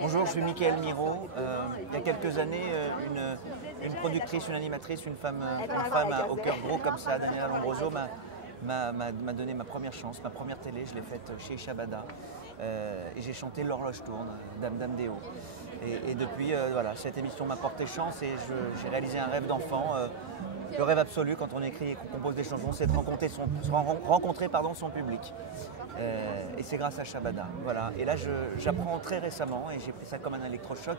Bonjour, je suis Mickaël Miro. Il y a quelques années, une productrice, une animatrice, une femme au cœur gros comme ça, Daniela Lombroso, m'a donné ma première chance, ma première télé. Je l'ai faite chez Shabada. Et j'ai chanté L'horloge tourne, Dame Dame Déo. Et depuis, voilà, cette émission m'a porté chance et j'ai réalisé un rêve d'enfant. Le rêve absolu quand on écrit et qu'on compose des chansons, c'est de rencontrer son public. Et c'est grâce à Shabada. Voilà. Et là, j'apprends très récemment, et j'ai pris ça comme un électrochoc,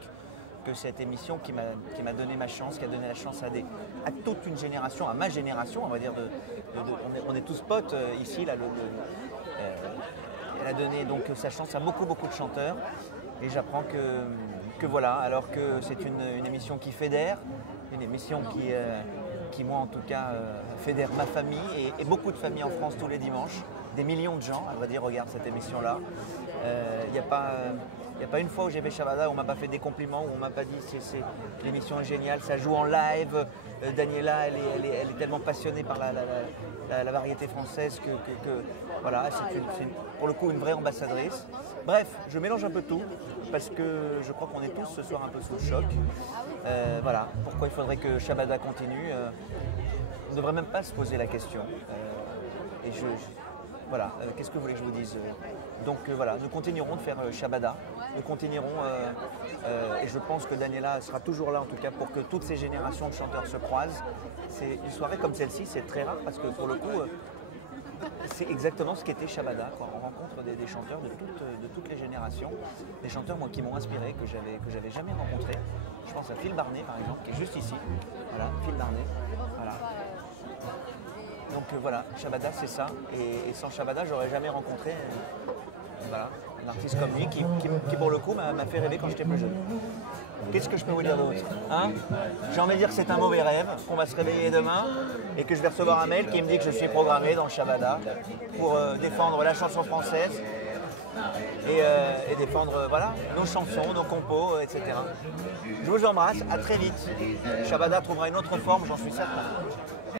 que cette émission qui m'a donné ma chance, qui a donné la chance à toute une génération, à ma génération, on va dire, on est tous potes ici, là, elle a donné donc sa chance à beaucoup de chanteurs. Et j'apprends que voilà, alors que c'est une émission qui fédère, une émission qui moi en tout cas fédère ma famille et beaucoup de familles en France tous les dimanches. Des millions de gens, à vrai dire, regardent cette émission-là. Il n'y a pas une fois où j'ai fait Shabada où on ne m'a pas fait des compliments, où on ne m'a pas dit l'émission est géniale, ça joue en live. Daniela, elle est tellement passionnée par la variété française que voilà, c'est pour le coup une vraie ambassadrice. Bref, je mélange un peu tout parce que je crois qu'on est tous ce soir un peu sous le choc. Voilà, pourquoi il faudrait que Shabada continue. On ne devrait même pas se poser la question. Voilà, qu'est-ce que vous voulez que je vous dise? Donc voilà, nous continuerons de faire Shabada, nous continuerons, et je pense que Daniela sera toujours là en tout cas pour que toutes ces générations de chanteurs se croisent. C'est une soirée comme celle-ci, c'est très rare parce que pour le coup, c'est exactement ce qu'était Shabada, quoi. On rencontre des chanteurs de toutes les générations, des chanteurs moi, qui m'ont inspiré, que j'avais jamais rencontré. Je pense à Phil Barnet par exemple, qui est juste ici. Voilà, Phil Barnet. Voilà. Donc voilà, Shabada c'est ça, et sans Shabada j'aurais jamais rencontré voilà, un artiste comme lui qui pour le coup m'a fait rêver quand j'étais plus jeune. Qu'est-ce que je peux vous dire d'autre, hein? J'ai envie de dire que c'est un mauvais rêve, qu'on va se réveiller demain et que je vais recevoir un mail qui me dit que je suis programmé dans le Shabada pour défendre la chanson française et défendre voilà, nos chansons, nos compos, etc. Je vous embrasse, à très vite. Shabada trouvera une autre forme, j'en suis certain.